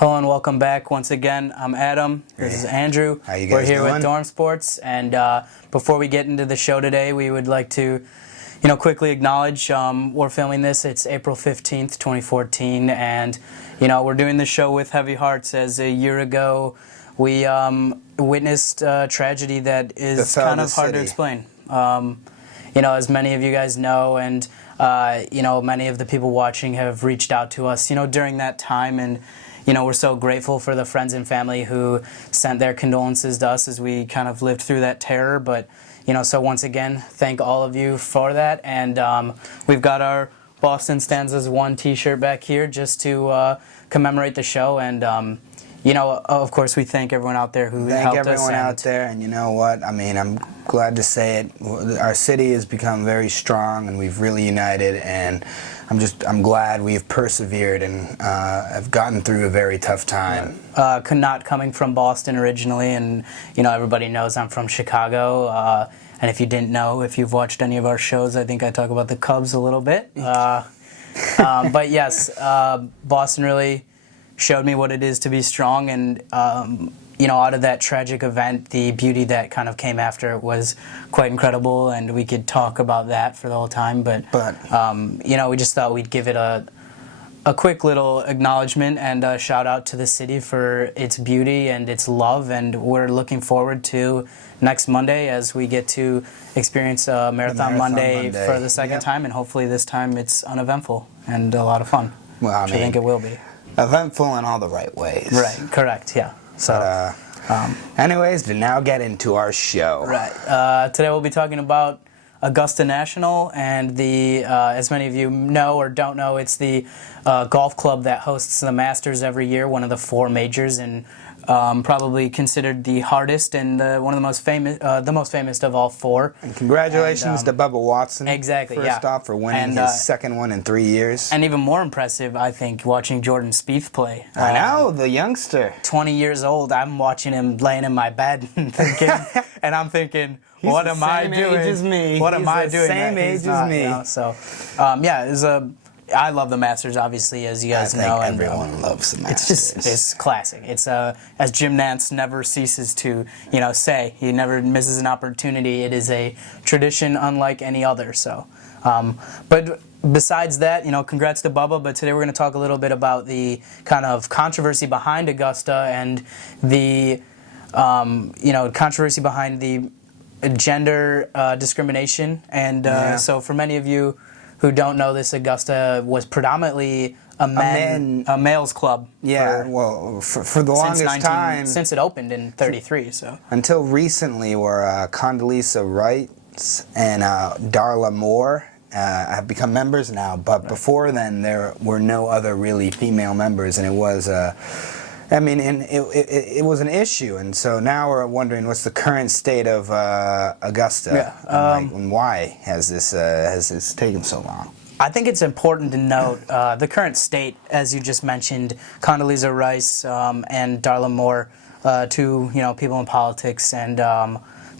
Hello and welcome back once again. I'm Adam. This is Andrew. How you guys We're here doing? with DormSports, and before we get into the show today, we would like to, quickly acknowledge we're filming this. It's April 15th, 2014, and we're doing the show with heavy hearts. As a year ago, we witnessed a tragedy that is kind of hard to explain. As many of you guys know, and many of the people watching have reached out to us, during that time, and we're so grateful for the friends and family who sent their condolences to us as we kind of lived through that terror. But, so once again, thank all of you for that. And we've got our Boston Stanzas 1 t-shirt back here just to commemorate the show. And, of course, we thank everyone out there who helped us. Thank everyone out there. And you know what? I mean, I'm glad to say it. Our city has become very strong, and we've really united. And I'm glad we've persevered and have gotten through a very tough time. Not coming from Boston originally, and everybody knows I'm from Chicago. And if you didn't know, if you've watched any of our shows, I think I talk about the Cubs a little bit. But yes, Boston really showed me what it is to be strong, and out of that tragic event, the beauty that kind of came after it was quite incredible, and we could talk about that for the whole time. But we just thought we'd give it a quick little acknowledgement and a shout out to the city for its beauty and its love, and we're looking forward to next Monday as we get to experience Marathon Monday for the second time, and hopefully this time it's uneventful and a lot of fun. Well, I think it will be. Eventful in all the right ways. Right, correct, yeah. So, anyways, to now get into our show. Right. Today we'll be talking about Augusta National, and as many of you know or don't know, it's the golf club that hosts the Masters every year, one of the 4 majors, and probably considered the hardest and one of the most famous of all 4. And congratulations to Bubba Watson. Exactly, first off, for winning his second one in 3 years. And even more impressive, I think, watching Jordan Spieth play. I know, the youngster. 20 years old. I'm watching him laying in my bed and I'm thinking, what am I doing? Age as me. What am I doing? Same age as me. So, I love the Masters, obviously, as you guys know. And everyone loves the Masters. It's classic. It's as Jim Nantz never ceases to say, he never misses an opportunity. It is a tradition unlike any other. So, but besides that, congrats to Bubba. But today we're going to talk a little bit about the kind of controversy behind Augusta and the controversy behind the gender discrimination. And so for many of you who don't know this, Augusta was predominantly a male's club. Yeah, for the longest time. Since it opened in 33. So until recently, where Condoleezza Rice and Darla Moore have become members now. But before then, there were no other really female members, and it was it was an issue, and so now we're wondering what's the current state of Augusta, and why has this taken so long? I think it's important to note the current state, as you just mentioned, Condoleezza Rice and Darla Moore, 2 people in politics and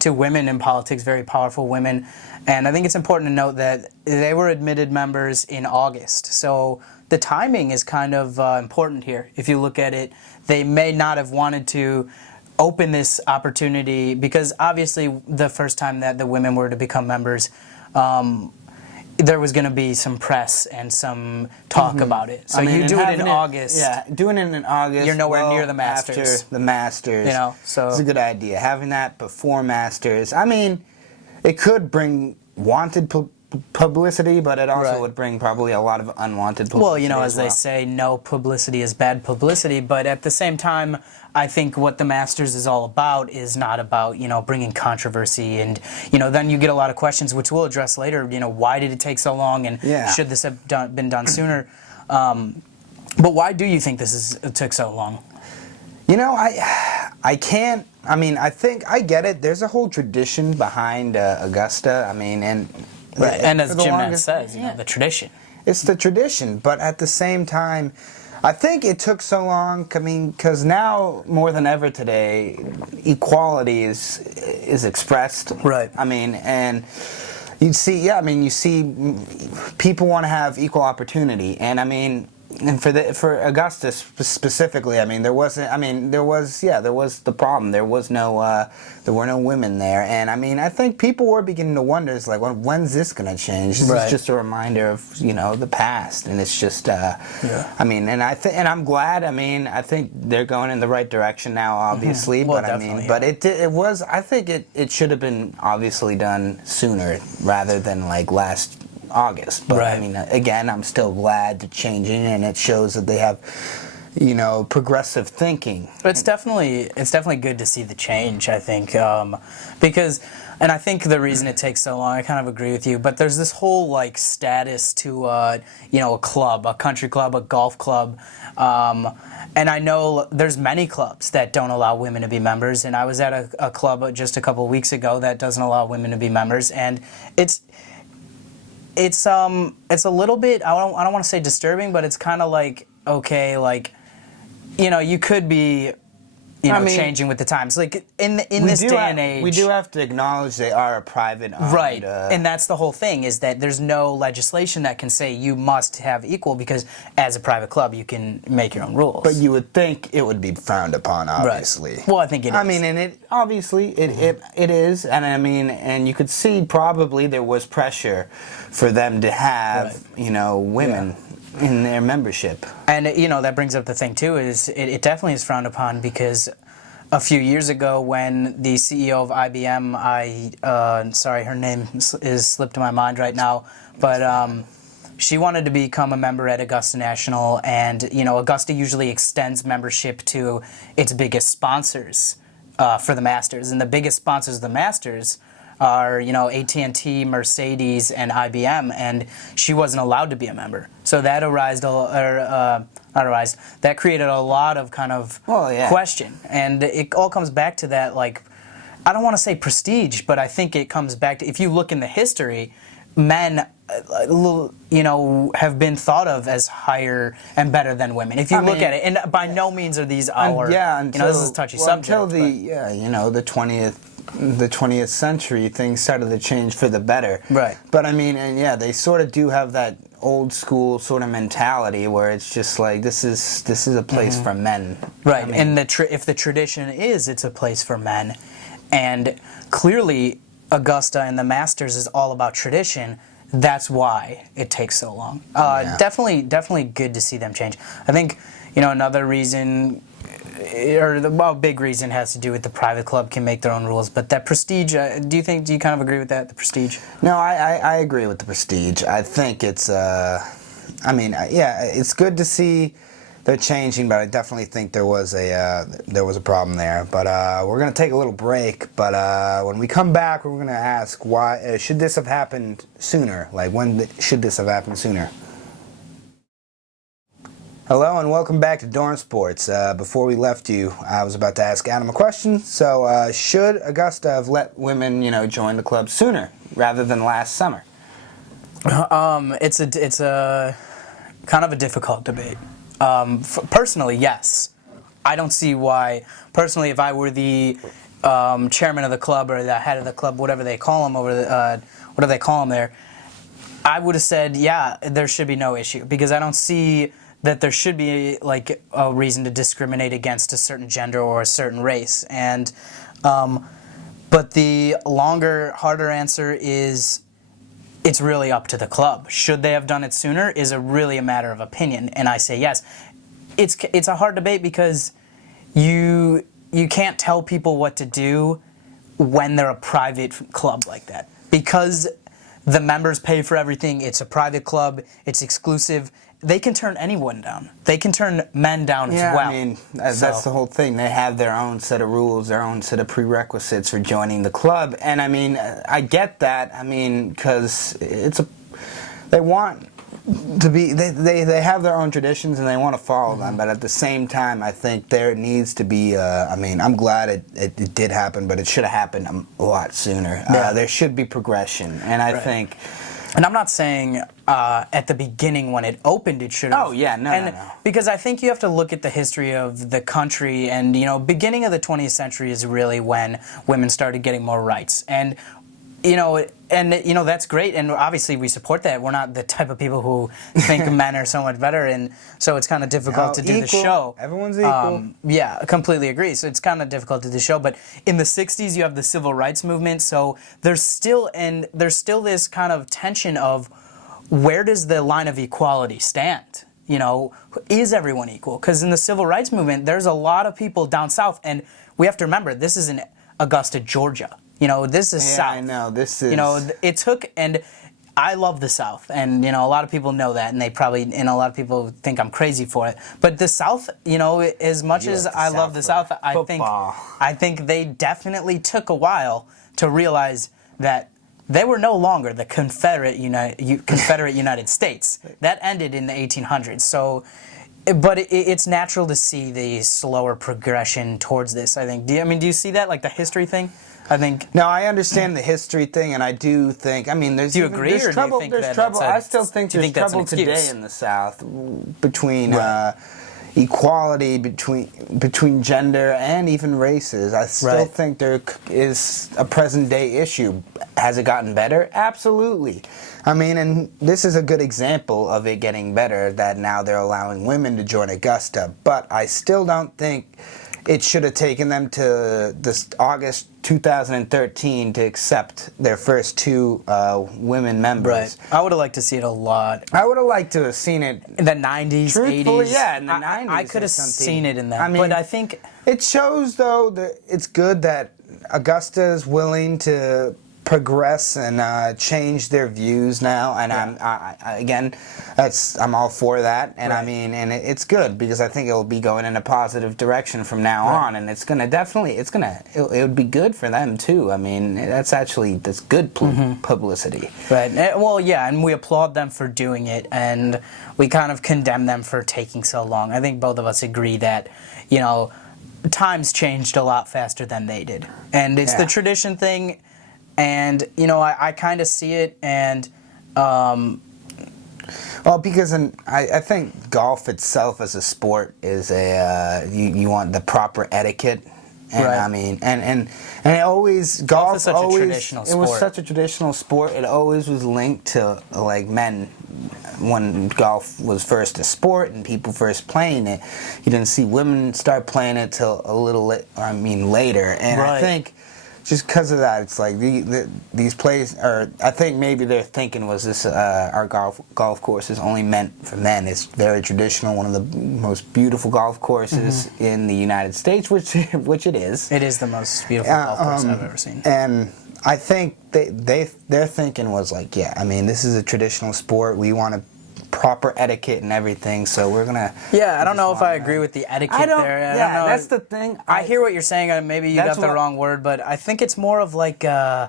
2 women in politics, very powerful women, and I think it's important to note that they were admitted members in August. So the timing is kind of important here. If you look at it, they may not have wanted to open this opportunity because obviously the first time that the women were to become members, there was going to be some press and some talk about it. So you do it in August. Yeah, doing it in August. You're nowhere near the Masters. After the Masters. So it's a good idea. Having that before Masters. I mean, it could bring wanted publicity, but it also would bring probably a lot of unwanted publicity. Well, as they say, no publicity is bad publicity, but at the same time, I think what the Masters is all about is not about, bringing controversy, and, then you get a lot of questions, which we'll address later, why did it take so long, and should this have been done sooner? But why do you think it took so long? I can't, I think, I get it. There's a whole tradition behind Augusta, and as Jim Nantz says, the tradition. It's the tradition, but at the same time, I think it took so long, because now, more than ever today, equality is expressed. Right. And you see people want to have equal opportunity, and and for Augusta specifically, I mean, there was the problem. There were no women there, and I mean, I think people were beginning to wonder, it's like, when's this going to change? This is just a reminder of the past, and it's just, I mean, and I'm glad. I mean, I think they're going in the right direction now, obviously, Well, but I mean, but I think it should have been obviously done sooner rather than like last August. But I mean, again, I'm still glad they're changing, and it shows that they have progressive thinking. But it's definitely good to see the change, I think, because, and I think the reason it takes so long, I kind of agree with you, but there's this whole like status to a club, a country club, a golf club, and I know there's many clubs that don't allow women to be members, and I was at a club just a couple of weeks ago that doesn't allow women to be members, and it's a little bit, I don't want to say disturbing, but it's kind of like, okay, like, you could be, changing with the times. Like in this day and age, we do have to acknowledge they are a private owned, right? And that's the whole thing, is that there's no legislation that can say you must have equal, because as a private club you can make your own rules. But you would think it would be frowned upon, obviously. Right. Well, I think it is. I mean, and it obviously it is, and I mean, and you could see probably there was pressure for them to have women. Yeah. In their membership. And that brings up the thing too, is it definitely is frowned upon, because a few years ago when the CEO of IBM, sorry, her name is slipped my mind right now, but she wanted to become a member at Augusta National, and Augusta usually extends membership to its biggest sponsors for the Masters, and the biggest sponsors of the Masters are AT&T, Mercedes, and IBM, and she wasn't allowed to be a member. So that that created a lot of kind of question, and it all comes back to that, like, I don't want to say prestige, but I think it comes back to, if you look in the history, men have been thought of as higher and better than women. If you look at it, and by no means are these our this is a touchy subject. Until the 20th century, things started to change for the better. Right. But I mean, and they sort of do have that old school sort of mentality where it's just like, this is a place for men. Right. I mean, and if the tradition is it's a place for men, and clearly Augusta and the Masters is all about tradition, that's why it takes so long. Definitely good to see them change. I think another reason, or the big reason, has to do with the private club can make their own rules, but that prestige, do you kind of agree with that, the prestige? No, I agree with the prestige. I think it's it's good to see they're changing, but I definitely think there was a problem there. But we're going to take a little break, but when we come back, we're going to ask, why should this have happened sooner? Like, when should this have happened sooner? Hello and welcome back to DormSports. Before we left you, I was about to ask Adam a question. So, should Augusta have let women, join the club sooner rather than last summer? It's a kind of a difficult debate. Personally, yes. I don't see why. Personally, if I were the chairman of the club or the head of the club, whatever they call them what do they call them there, I would have said, yeah, there should be no issue, because I don't see that there should be like a reason to discriminate against a certain gender or a certain race. And but the longer, harder answer is, it's really up to the club. Should they have done it sooner is really a matter of opinion, and I say yes. It's a hard debate, because you can't tell people what to do when they're a private club like that, because the members pay for everything. It's a private club. It's exclusive. They can turn anyone down. They can turn men down as well. I mean, that's the whole thing. They have their own set of rules, their own set of prerequisites for joining the club. And I mean, I get that. I mean, because they want to be, they have their own traditions and they want to follow them. But at the same time, I think there needs to be, I mean, I'm glad it did happen, but it should have happened a lot sooner. There should be progression. And I think... And I'm not saying at the beginning when it opened it should have. Oh, yeah, no. Because I think you have to look at the history of the country, and, beginning of the 20th century is really when women started getting more rights. And you know, and you know that's great, and obviously we support that. We're not the type of people who think men are so much better, and so it's kind of difficult to do the show. Everyone's equal. Yeah, I completely agree. So it's kind of difficult to do the show. But in the '60s, you have the civil rights movement, so there's still this kind of tension of where does the line of equality stand? You know, is everyone equal? Because in the civil rights movement, there's a lot of people down south, and we have to remember this is in Augusta, Georgia. You know, this is South. I know. This is... You know, it took, and I love the South, and, you know, a lot of people know that, and a lot of people think I'm crazy for it. But the South, you know, as much as I love the South, I think they definitely took a while to realize that they were no longer the Confederate United States. That ended in the 1800s. So... But it's natural to see the slower progression towards this, I think. Do you see that, like the history thing? I think... No, I understand the history thing, and I do think... I mean, there's... Do you agree, or do you think there's trouble. I still think there's trouble today in the South between equality, between gender, and even races. I still think there is a present-day issue. Has it gotten better? Absolutely. I mean, and this is a good example of it getting better, that now they're allowing women to join Augusta. But I still don't think it should have taken them to this August 2013 to accept their first 2 women members. Right. I would have liked to see it a lot. I would have liked to have seen it in the 90s, 80s. Yeah, in the 90s. I could have seen it in that. I mean, but I think it shows, though, that it's good that Augusta is willing to progress and change their views now, and I'm all for that, and I mean, and it's good because I think it'll be going in a positive direction from now on, and it would be good for them too. I mean, that's good publicity. Right. Well, yeah, and we applaud them for doing it, and we kind of condemn them for taking so long. I think both of us agree that, you know, times changed a lot faster than they did, and it's the tradition thing. And, you know, I kind of see it, and... well, because I think golf itself as a sport is you want the proper etiquette. And I mean, and it always... Golf is such a traditional sport. It was such a traditional sport. It always was linked to, like, men. When golf was first a sport and people first playing it, you didn't see women start playing it till a little later. And I think... Just because of that, it's like these plays, or I think maybe their thinking was this: our golf course is only meant for men. It's very traditional, one of the most beautiful golf courses in the United States, which it is. It is the most beautiful golf course I've ever seen. And I think their thinking was like, yeah, I mean, this is a traditional sport. We want to proper etiquette and everything, so we're gonna... Yeah, I don't know if I agree with the etiquette there. I don't know. That's the thing. I hear what you're saying. Maybe you got the wrong word, but I think it's more of like the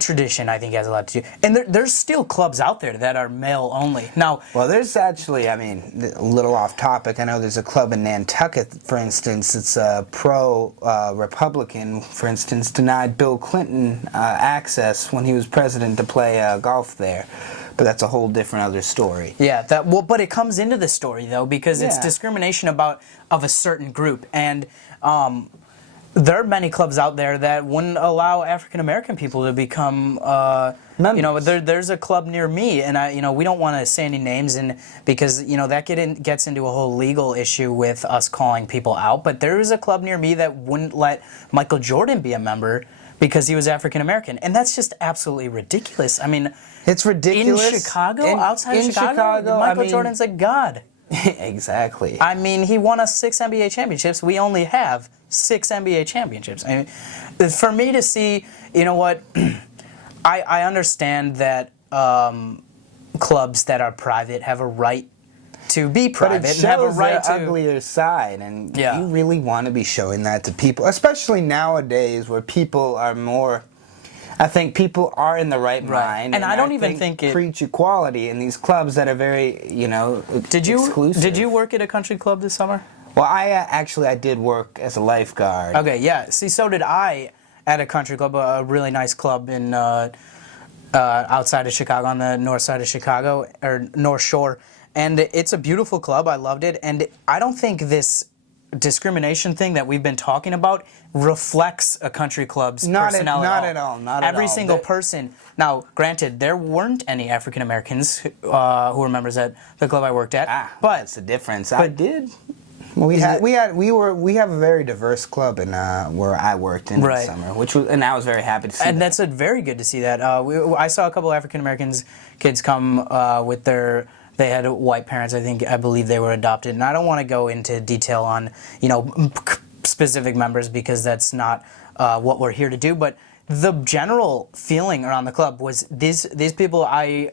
tradition. I think has a lot to do. And there's still clubs out there that are male only. Now, well, there's actually, I mean, a little off topic. I know there's a club in Nantucket, for instance. It's a pro-Republican, for instance, denied Bill Clinton access when he was president to play golf there. But that's a whole different other story. Yeah, but it comes into the story though because it's discrimination of a certain group, and there are many clubs out there that wouldn't allow African American people to become members. You know, there's a club near me, and we don't want to say any names, and because that gets into a whole legal issue with us calling people out. But there is a club near me that wouldn't let Michael Jordan be a member because he was African American, and that's just absolutely ridiculous. I mean. It's ridiculous. In Chicago? Outside of Chicago? Michael Jordan's a god. Exactly. I mean, he won us 6 NBA championships. We only have 6 NBA championships. I mean, for me to see, you know what, I understand that clubs that are private have a right to be private and have a right to... uglier side, and you really want to be showing that to people, especially nowadays where people are more... I think people are in the right mind, and I don't even think preach equality in these clubs that are very, exclusive. Did you work at a country club this summer? Well, I did work as a lifeguard. Okay, yeah. See, so did I at a country club, a really nice club in outside of Chicago, on the north side of Chicago, or North Shore, and it's a beautiful club. I loved it, and I don't think this discrimination thing that we've been talking about reflects a country club's personnel Not at all. Every single person. Now, granted, there weren't any African Americans who were members at the club I worked at. But that's the difference. I did. We have a very diverse club in where I worked in the summer, and I was very happy to see. And that's very good to see that. I saw a couple African Americans kids come with their. They had white parents. I believe they were adopted, and I don't want to go into detail on specific members because that's not what we're here to do. But the general feeling around the club was these people.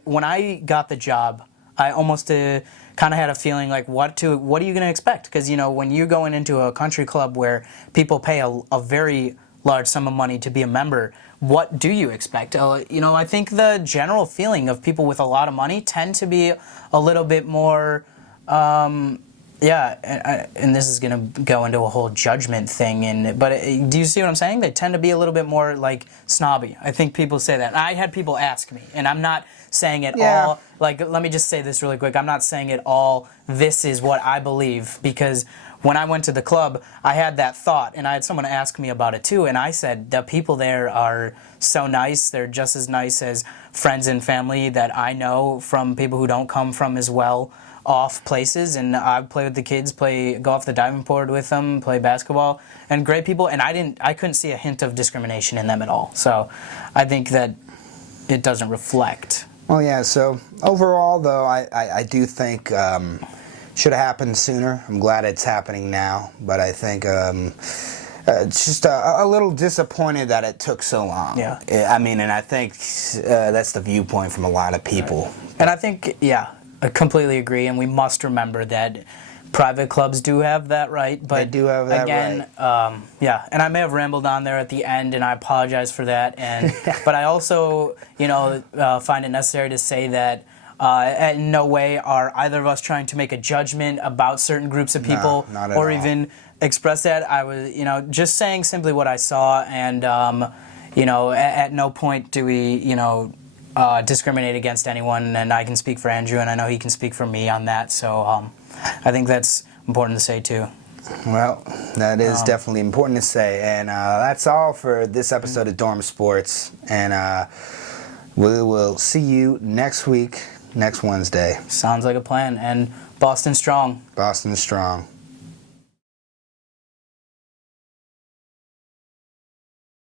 When I got the job, I almost kind of had a feeling like what are you going to expect? Because when you're going into a country club where people pay a very large sum of money to be a member, what do you expect? I think the general feeling of people with a lot of money tend to be a little bit more, and this is going to go into a whole judgment thing. But do you see what I'm saying? They tend to be a little bit more like snobby. I think people say that. I had people ask me, and I'm not saying it all. Like, let me just say this really quick. I'm not saying it all. This is what I believe, because when I went to the club, I had that thought, and I had someone ask me about it too, and I said the people there are so nice. They're just as nice as friends and family that I know from people who don't come from as well off places, and I play with the kids, go off the diving board with them, play basketball, and great people, and I couldn't see a hint of discrimination in them at all. So I think that it doesn't reflect. Well, yeah, so overall, though, I do think should have happened sooner. I'm glad it's happening now, but I think it's just a little disappointed that it took so long. Yeah. And I think that's the viewpoint from a lot of people. Right. And I think, I completely agree, and we must remember that private clubs do have that right. But they do have that right. And I may have rambled on there at the end, and I apologize for that. And but I also, find it necessary to say that in no way are either of us trying to make a judgment about certain groups of people, no, not at or all. even express that. I was, just saying simply what I saw, and at no point do we, discriminate against anyone. And I can speak for Andrew, and I know he can speak for me on that. So I think that's important to say too. Well, that is definitely important to say, and that's all for this episode of Dorm Sports, and we will see you next week, next Wednesday. Sounds like a plan, and Boston strong. Boston strong.